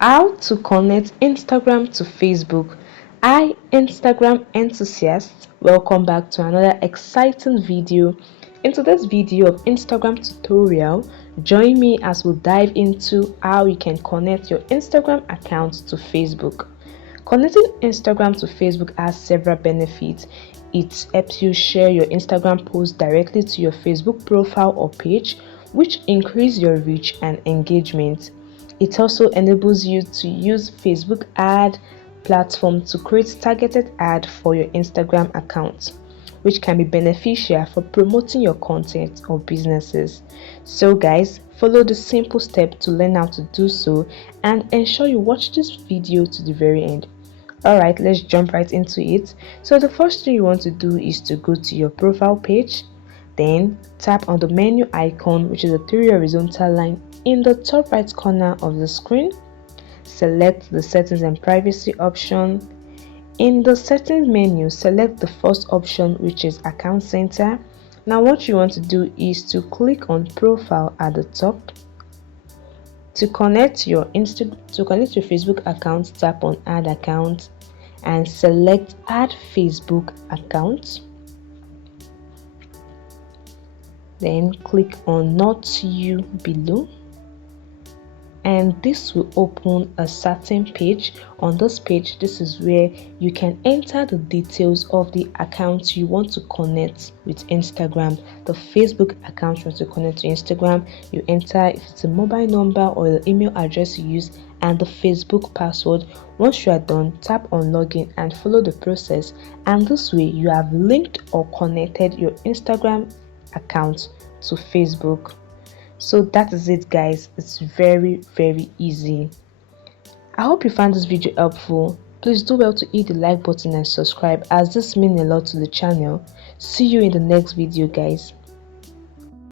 How to connect Instagram to Facebook. Hi Instagram enthusiasts, welcome back to another exciting video. In today's video of Instagram tutorial, join me as we dive into how you can connect your Instagram account to Facebook. Connecting Instagram to Facebook has several benefits. It helps you share your Instagram post directly to your Facebook profile or page, which increase your reach and engagement. It also enables you to use Facebook ad platform to create targeted ad for your Instagram account, which can be beneficial for promoting your content or businesses. So guys, follow the simple step to learn how to do so and ensure you watch this video to the very end. Alright, let's jump right into it. So the first thing you want to do is to go to your profile page, then tap on the menu icon, which is a three horizontal line in the top right corner of the screen. Select the settings and privacy option. In the settings menu, select the first option, which is account center. Now what you want to do is to click on profile at the top. To connect your Facebook account, tap on add account and select add Facebook account. Then click on not you below, and this will open a certain page. On this page, this is where you can enter the details of the account you want to connect with Instagram. The Facebook account you want to connect to Instagram, you enter if it's a mobile number or the email address you use and the Facebook password. Once you are done, tap on login and follow the process, and this way you have linked or connected your Instagram account to Facebook. So that is it guys, it's very easy. I hope you found this video helpful. Please do well to hit the like button and subscribe, as this means a lot to the channel. See you in the next video guys.